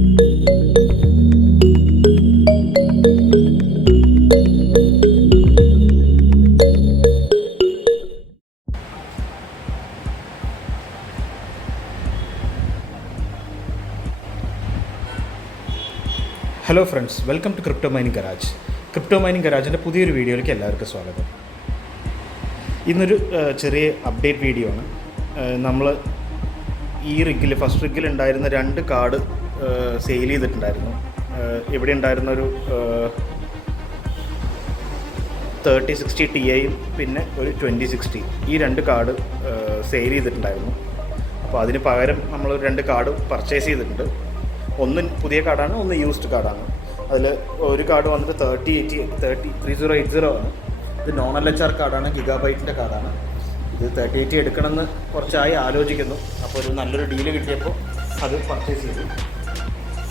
Hello friends, welcome to crypto mining garage. Crypto mining ഗരാജിൻ്റെ പുതിയൊരു വീഡിയോയിലേക്ക് എല്ലാവർക്കും സ്വാഗതം. ഇന്നൊരു ചെറിയ അപ്ഡേറ്റ് വീഡിയോ ആണ്. നമ്മൾ ഈ ഫസ്റ്റ് റിഗിൽ ഉണ്ടായിരുന്ന 2 കാർഡ് സെയിൽ ചെയ്തിട്ടുണ്ടായിരുന്നു. ഇവിടെ ഉണ്ടായിരുന്നൊരു 3060 Tiയും പിന്നെ ഒരു 2060, ഈ 2 കാർഡ് സെയിൽ ചെയ്തിട്ടുണ്ടായിരുന്നു. അപ്പോൾ അതിന് പകരം നമ്മൾ 2 കാർഡ് പർച്ചേസ് ചെയ്തിട്ടുണ്ട്. ഒന്ന് പുതിയ കാർഡാണ്, ഒന്ന് യൂസ്ഡ് കാർഡാണ്. അതിൽ ഒരു കാർഡ് വന്നിട്ട് 3080 ആണ്. ഇത് നോൺ LHR കാർഡാണ്, ഗിഗാബൈറ്റിൻ്റെ കാർഡാണ്. ഇത് 3080 എടുക്കണമെന്ന് കുറച്ചായി ആലോചിക്കുന്നു. അപ്പോൾ ഒരു നല്ലൊരു ഡീല് കിട്ടിയപ്പോൾ അത് പർച്ചേസ് ചെയ്തു.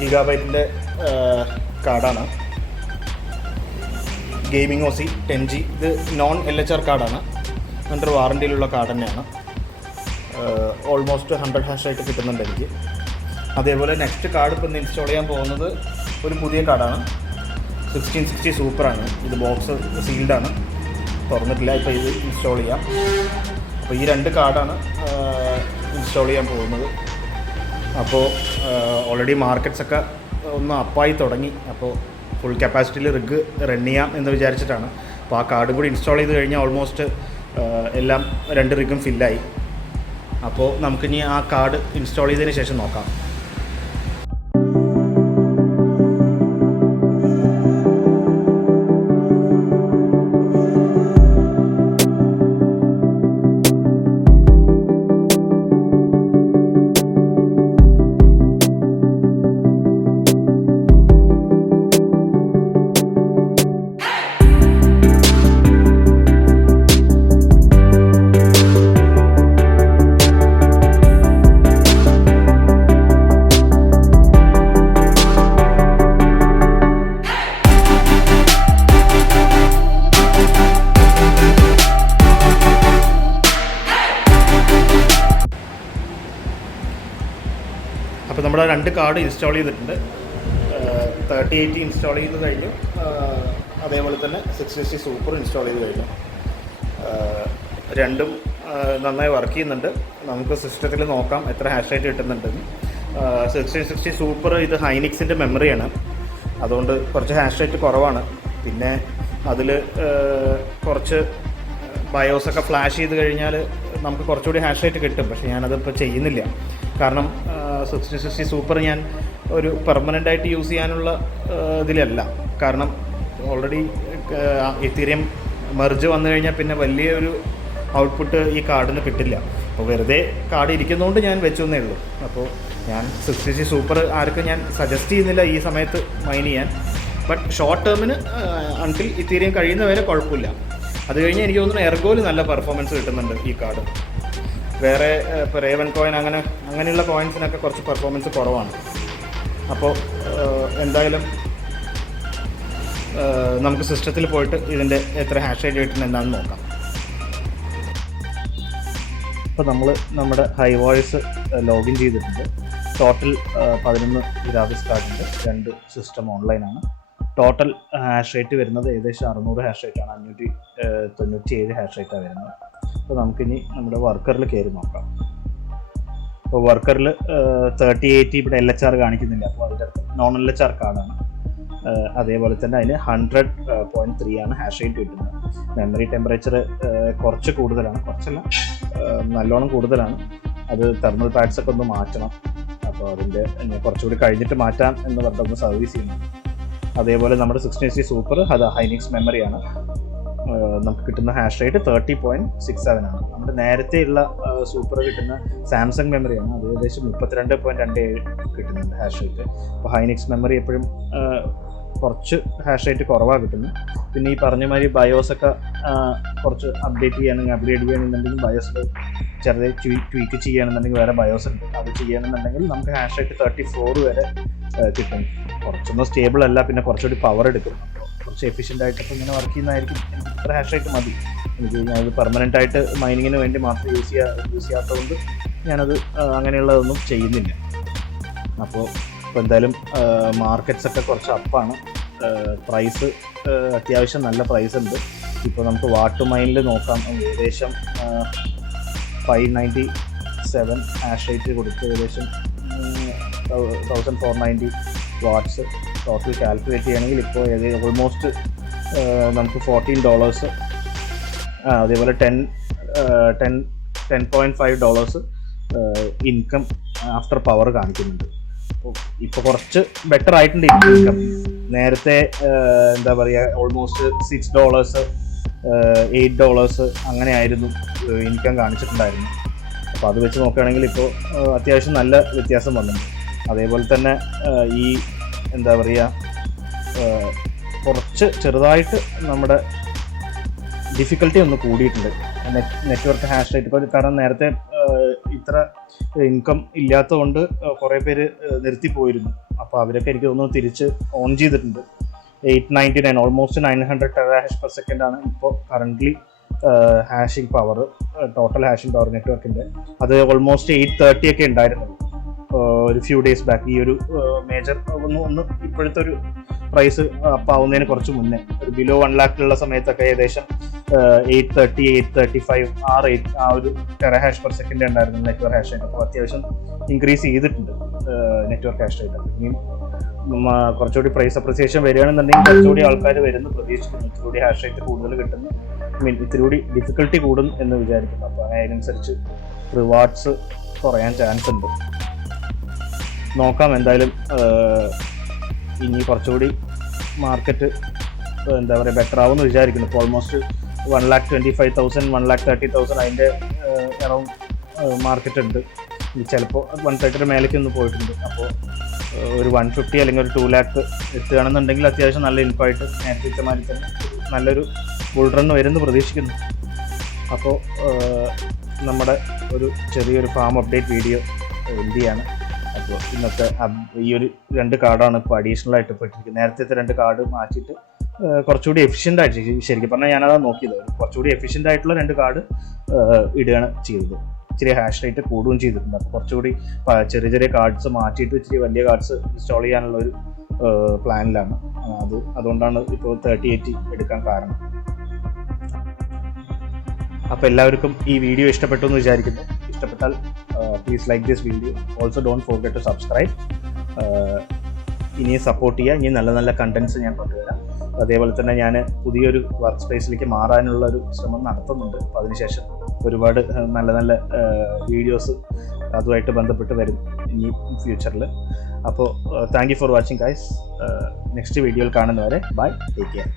ഗിഗാബൈറ്റിൻ്റെ കാർഡാണ്, ഗെയിമിംഗ് OC 10G. ഇത് നോൺ LHR കാർഡാണ്, അതിൻ്റെ വാറണ്ടിയിലുള്ള കാർഡ് തന്നെയാണ്. ഓൾമോസ്റ്റ് 100 ഹാഷായിട്ട് കിട്ടുന്നുണ്ട് എനിക്ക്. അതേപോലെ നെക്സ്റ്റ് കാർഡ് ഇപ്പോൾ ഇൻസ്റ്റാൾ ചെയ്യാൻ പോകുന്നത് ഒരു പുതിയ കാർഡാണ്, 1660 സൂപ്പറാണ്. ഇത് ബോക്സ് സീൽഡാണ്, തുറന്നിട്ടില്ല. ഇപ്പോൾ ഇത് ഇൻസ്റ്റാൾ ചെയ്യാം. അപ്പോൾ ഈ 2 കാർഡാണ് ഇൻസ്റ്റാൾ ചെയ്യാൻ പോകുന്നത്. അപ്പോൾ ഓൾറെഡി മാർക്കറ്റ്സൊക്കെ ഒന്ന് അപ്പായി തുടങ്ങി. അപ്പോൾ ഫുൾ കപ്പാസിറ്റിയിൽ റിഗ് റൺ ചെയ്യാം എന്ന് വിചാരിച്ചിട്ടാണ്. അപ്പോൾ ആ കാർഡും കൂടി ഇൻസ്റ്റാൾ ചെയ്ത് കഴിഞ്ഞാൽ ഓൾമോസ്റ്റ് എല്ലാം 2 റിഗും ഫില്ലായി. അപ്പോൾ നമുക്കിനി ആ കാർഡ് ഇൻസ്റ്റാൾ ചെയ്തതിന് ശേഷം നോക്കാം. അപ്പോൾ നമ്മുടെ 2 കാർഡ് ഇൻസ്റ്റാൾ ചെയ്തിട്ടുണ്ട്. 3080 ഇൻസ്റ്റാൾ ചെയ്ത് കഴിഞ്ഞു. അതേപോലെ തന്നെ 660 സൂപ്പർ ഇൻസ്റ്റാൾ ചെയ്ത് കഴിഞ്ഞു. രണ്ടും നന്നായി വർക്ക് ചെയ്യുന്നുണ്ട്. നമുക്ക് സിസ്റ്റത്തിൽ നോക്കാം എത്ര ഹാഷ് റേറ്റ് കിട്ടുന്നുണ്ടെന്ന്. 1660 സൂപ്പർ ഇത് ഹൈനിക്സിൻ്റെ മെമ്മറിയാണ്, അതുകൊണ്ട് കുറച്ച് ഹാഷ് റേറ്റ് കുറവാണ്. പിന്നെ അതിൽ കുറച്ച് ബയോസൊക്കെ ഫ്ലാഷ് ചെയ്ത് കഴിഞ്ഞാൽ നമുക്ക് കുറച്ചുകൂടി ഹാഷ് റേറ്റ് കിട്ടും. പക്ഷേ ഞാനതിപ്പോൾ ചെയ്യുന്നില്ല. കാരണം 1660 സൂപ്പർ ഞാൻ ഒരു പെർമനൻ്റായിട്ട് യൂസ് ചെയ്യാനുള്ള ഇതിലല്ല. കാരണം ഓൾറെഡി എത്തീരിയം മെർജ് വന്നു കഴിഞ്ഞാൽ പിന്നെ വലിയൊരു ഔട്ട്പുട്ട് ഈ കാർഡിന് കിട്ടില്ല. അപ്പോൾ വെറുതെ കാർഡ് ഇരിക്കുന്നതുകൊണ്ട് ഞാൻ വെച്ചെന്നേ ഉള്ളൂ. അപ്പോൾ ഞാൻ 660 സൂപ്പർ ആർക്കും ഞാൻ സജസ്റ്റ് ചെയ്യുന്നില്ല ഈ സമയത്ത് മൈൻ ചെയ്യാൻ. ബട്ട് ഷോർട്ട് ടേമിന് അൺടിൽ എത്തീരിയം കഴിയുന്നവരെ കുഴപ്പമില്ല. അത് കഴിഞ്ഞ് എനിക്ക് തോന്നുന്നു എർഗോയിൽ നല്ല പെർഫോമൻസ് കിട്ടുന്നുണ്ട് ഈ കാർഡ്. വേറെ ഇപ്പോൾ റേവൻ കോയിൻ അങ്ങനെയുള്ള കോയിൻസിനൊക്കെ കുറച്ച് പെർഫോമൻസ് കുറവാണ്. അപ്പോൾ എന്തായാലും നമുക്ക് സിസ്റ്റത്തിൽ പോയിട്ട് ഇതിൻ്റെ എത്ര ഹാഷ് റേറ്റ് കിട്ടുന്നത് എന്താണെന്ന് നോക്കാം. അപ്പോൾ നമ്മൾ നമ്മുടെ HiveOS ലോഗിൻ ചെയ്തിട്ടുണ്ട്. ടോട്ടൽ 11 ഗ്രാഫിക്സ് കാർഡുണ്ട്, 2 സിസ്റ്റം ഓൺലൈനാണ്. ടോട്ടൽ ഹാഷ് റേറ്റ് വരുന്നത് ഏകദേശം 600 ഹാഷ് റേറ്റാണ്, 597 ഹാഷ് റേറ്റാണ് വരുന്നത്. അപ്പോൾ നമുക്കിനി നമ്മുടെ വർക്കറിൽ കയറി നോക്കാം. അപ്പോൾ വർക്കറിൽ 3080 ഇവിടെ LHR കാണിക്കുന്നില്ല, അപ്പോൾ അതിൻ്റെ നോൺ LHR കാർഡാണ്. അതേപോലെ തന്നെ അതിന് 100.3 ആണ് ഹാഷ് റേറ്റ് കിട്ടുന്നത്. മെമ്മറി ടെമ്പറേച്ചർ കുറച്ച് കൂടുതലാണ്, കുറച്ചല്ല നല്ലോണം കൂടുതലാണ്. അത് തെർമൽ പാഡ്സൊക്കെ ഒന്ന് മാറ്റണം. അപ്പോൾ അതിൻ്റെ കുറച്ചുകൂടി കഴിഞ്ഞിട്ട് മാറ്റാം എന്ന് പറഞ്ഞൊന്ന് സർവീസ് ചെയ്യുന്നു. അതേപോലെ നമ്മുടെ 1660 സൂപ്പർ അത് ഹൈനിക്സ് മെമ്മറിയാണ്. നമുക്ക് കിട്ടുന്ന ഹാഷ് റേറ്റ് 30.67 ആണ്. നമ്മുടെ നേരത്തെയുള്ള സൂപ്പർ കിട്ടുന്ന സാംസങ് മെമ്മറിയാണ്, അത് ഏകദേശം 32.27 കിട്ടുന്നുണ്ട് ഹാഷ് റേറ്റ്. അപ്പോൾ ഹൈനിക്സ് മെമ്മറി എപ്പോഴും കുറച്ച് ഹാഷ് റേറ്റ് കുറവാണ് കിട്ടുന്നത്. പിന്നെ ഈ പറഞ്ഞ മാതിരി ബയോസൊക്കെ കുറച്ച് അപ്ഡേറ്റ് ചെയ്യണമെന്നുണ്ടെങ്കിൽ ബയോസ് ചെറുതായി ട്വീക്ക് ചെയ്യുകയാണെന്നുണ്ടെങ്കിൽ വേറെ ബയോസ് ഉണ്ട്, അത് ചെയ്യണമെന്നുണ്ടെങ്കിൽ നമുക്ക് ഹാഷ് റേറ്റ് 34 വരെ കിട്ടും. കുറച്ചൊന്നും സ്റ്റേബിൾ അല്ല, പിന്നെ കുറച്ചുകൂടി പവർ എടുക്കും. കുറച്ച് എഫിഷ്യൻ്റ് ആയിട്ടൊക്കെ ഇങ്ങനെ വർക്ക് ചെയ്യുന്നതായിരിക്കും. എനിക്ക് ഇത്ര ഹാഷ് റേറ്റ് മതി. എനിക്ക് ഞാനത് പെർമനൻ്റ് ആയിട്ട് മൈനിങ്ങിന് വേണ്ടി മാത്രം യൂസ് ചെയ്യാത്തതുകൊണ്ട് ഞാനത് അങ്ങനെയുള്ളതൊന്നും ചെയ്യുന്നില്ല. അപ്പോൾ അപ്പോൾ എന്തായാലും മാർക്കറ്റ്സൊക്കെ കുറച്ച് അപ്പാണ്. പ്രൈസ് അത്യാവശ്യം നല്ല പ്രൈസ് ഉണ്ട്. ഇപ്പോൾ നമുക്ക് വാട്ട് മൈനിൽ നോക്കാം, ഏകദേശം 597 ഹാഷ് റേറ്റ് കൊടുത്ത് ഏകദേശം 1490 വാട്ട്സ് ടോട്ടൽ കാൽക്കുലേറ്റ് ചെയ്യുകയാണെങ്കിൽ ഇപ്പോൾ ഓൾമോസ്റ്റ് നമുക്ക് $14, അതേപോലെ $10.5 ഇൻകം ആഫ്റ്റർ പവർ കാണിക്കുന്നുണ്ട്. ഇപ്പോൾ കുറച്ച് ബെറ്റർ ആയിട്ടുണ്ട് ഇൻകം. നേരത്തെ എന്താ പറയുക, ഓൾമോസ്റ്റ് $6, $8 അങ്ങനെ ആയിരുന്നു ഇൻകം കാണിച്ചിട്ടുണ്ടായിരുന്നു. അപ്പോൾ അത് വെച്ച് നോക്കുകയാണെങ്കിൽ ഇപ്പോൾ അത്യാവശ്യം നല്ല വ്യത്യാസം വന്നിട്ടുണ്ട്. അതേപോലെ തന്നെ ഈ എന്താ പറയുക, കുറച്ച് ചെറുതായിട്ട് നമ്മുടെ ഡിഫിക്കൽട്ടി ഒന്ന് കൂടിയിട്ടുണ്ട് നെറ്റ്വർക്ക് ഹാഷ് റേറ്റ്. ഇപ്പോൾ കാരണം നേരത്തെ ഇത്ര ഇൻകം ഇല്ലാത്തതുകൊണ്ട് കുറേ പേര് നിർത്തിപ്പോയിരുന്നു. അപ്പോൾ അവരൊക്കെ എനിക്ക് തോന്നുന്നു തിരിച്ച് ഓൺ ചെയ്തിട്ടുണ്ട്. 899 ഓൾമോസ്റ്റ് 900 TH/s ആണ് ഇപ്പോൾ currently hashing power, total hashing power നെറ്റ്വർക്കിൻ്റെ. അത് ഓൾമോസ്റ്റ് 830 ഒക്കെ ഉണ്ടായിരുന്നുള്ളൂ ഒരു ഫ്യൂ ഡേയ്സ് ബാക്ക്. ഈ ഒരു മേജർ ഒന്ന് ഇപ്പോഴത്തെ ഒരു പ്രൈസ് അപ്പാവുന്നതിന് കുറച്ച് മുന്നേ, ഒരു ബിലോ 1 lakh ഉള്ള സമയത്തൊക്കെ ഏകദേശം 830, 835 ആ ഒരു TH/s ഉണ്ടായിരുന്നു നെറ്റ്വർക്ക് ഹാഷ് റേറ്റ്. അപ്പോൾ അത്യാവശ്യം ഇൻക്രീസ് ചെയ്തിട്ടുണ്ട് നെറ്റ്വർക്ക് ഹാഷ് റേറ്റ്. ഇനിയും കുറച്ചുകൂടി പ്രൈസ് അപ്രിസിയേഷൻ വരികയാണെന്നുണ്ടെങ്കിൽ കുറച്ചുകൂടി ആൾക്കാർ വരുന്നു പ്രതീക്ഷിക്കുന്നു. ഇത്തിരി ഹാഷ് റേറ്റ് കൂടുതൽ കിട്ടുന്നു, ഇത്തിരി കൂടി ഡിഫിക്കൽട്ടി കൂടും എന്ന് വിചാരിക്കുന്നു. അപ്പോൾ അതിനനുസരിച്ച് റിവാർഡ്സ് കുറയാൻ ചാൻസ് ഉണ്ട്. നോക്കാം എന്തായാലും. ഇനി കുറച്ചുകൂടി മാർക്കറ്റ് എന്താ പറയുക ബെറ്റർ ആവുമെന്ന് വിചാരിക്കുന്നു. ഇപ്പോൾ ഓൾമോസ്റ്റ് 1,25,000, 1,30,000 അതിൻ്റെ അറൗണ്ട് മാർക്കറ്റ് ഉണ്ട്. ചിലപ്പോൾ 130 മേലേക്ക് ഒന്ന് പോയിട്ടുണ്ട്. അപ്പോൾ ഒരു 150 അല്ലെങ്കിൽ ഒരു 2 lakh എത്തുകയാണെന്നുണ്ടെങ്കിൽ അത്യാവശ്യം നല്ല ഇൻഫായിട്ട് നേരത്തെ മാതിരി തന്നെ നല്ലൊരു ബുൾ റൺ വരുമെന്ന് പ്രതീക്ഷിക്കുന്നു. അപ്പോൾ നമ്മുടെ ഒരു ചെറിയൊരു ഫാം അപ്ഡേറ്റ് വീഡിയോ എന്തിയാണ്. അപ്പോൾ ഇന്നത്തെ ഈ ഒരു 2 കാർഡാണ് ഇപ്പോൾ അഡീഷണൽ ആയിട്ട് പെട്ടിരിക്കുന്നത്. നേരത്തെ 2 കാർഡ് മാറ്റിയിട്ട് കുറച്ചുകൂടി എഫിഷ്യൻ്റ് ആയിട്ട്, ശരിക്കും പറഞ്ഞാൽ ഞാനതാണ് നോക്കിയത്, കുറച്ചുകൂടി എഫിഷ്യൻ്റ് ആയിട്ടുള്ള 2 കാർഡ് ഇടുകയാണ് ചെയ്തത്. ഇച്ചിരി ഹാഷ് റേറ്റ് കൂടുകയും ചെയ്തിട്ടുണ്ട്. അപ്പോൾ കുറച്ചുകൂടി ചെറിയ ചെറിയ കാർഡ്സ് മാറ്റിയിട്ട് ഇച്ചിരി വലിയ കാർഡ്സ് ഇൻസ്റ്റാൾ ചെയ്യാനുള്ള ഒരു പ്ലാനിലാണ്. അതുകൊണ്ടാണ് ഇപ്പോൾ 3080 എടുക്കാൻ കാരണം. അപ്പോൾ എല്ലാവർക്കും ഈ വീഡിയോ ഇഷ്ടപ്പെട്ടു എന്ന് വിചാരിക്കുന്നു. ഇഷ്ടപ്പെട്ടാൽ please like this video. Also don't forget to subscribe. ഇനിയും സപ്പോർട്ട് ചെയ്യുക. ഇനി നല്ല നല്ല കണ്ടൻറ്റ്സ് ഞാൻ കൊണ്ടുവരാം. അതേപോലെ തന്നെ ഞാൻ പുതിയൊരു വർക്ക് സ്പേസിലേക്ക് മാറാനുള്ളൊരു ശ്രമം നടത്തുന്നുണ്ട്. അപ്പോൾ അതിനുശേഷം ഒരുപാട് നല്ല നല്ല വീഡിയോസ് അതുമായിട്ട് ബന്ധപ്പെട്ട് വരും ഇനി ഫ്യൂച്ചറിൽ. അപ്പോൾ thank you for watching guys. Next വീഡിയോയിൽ കാണുന്നവരെ ബൈ, ടേക്ക് കെയർ.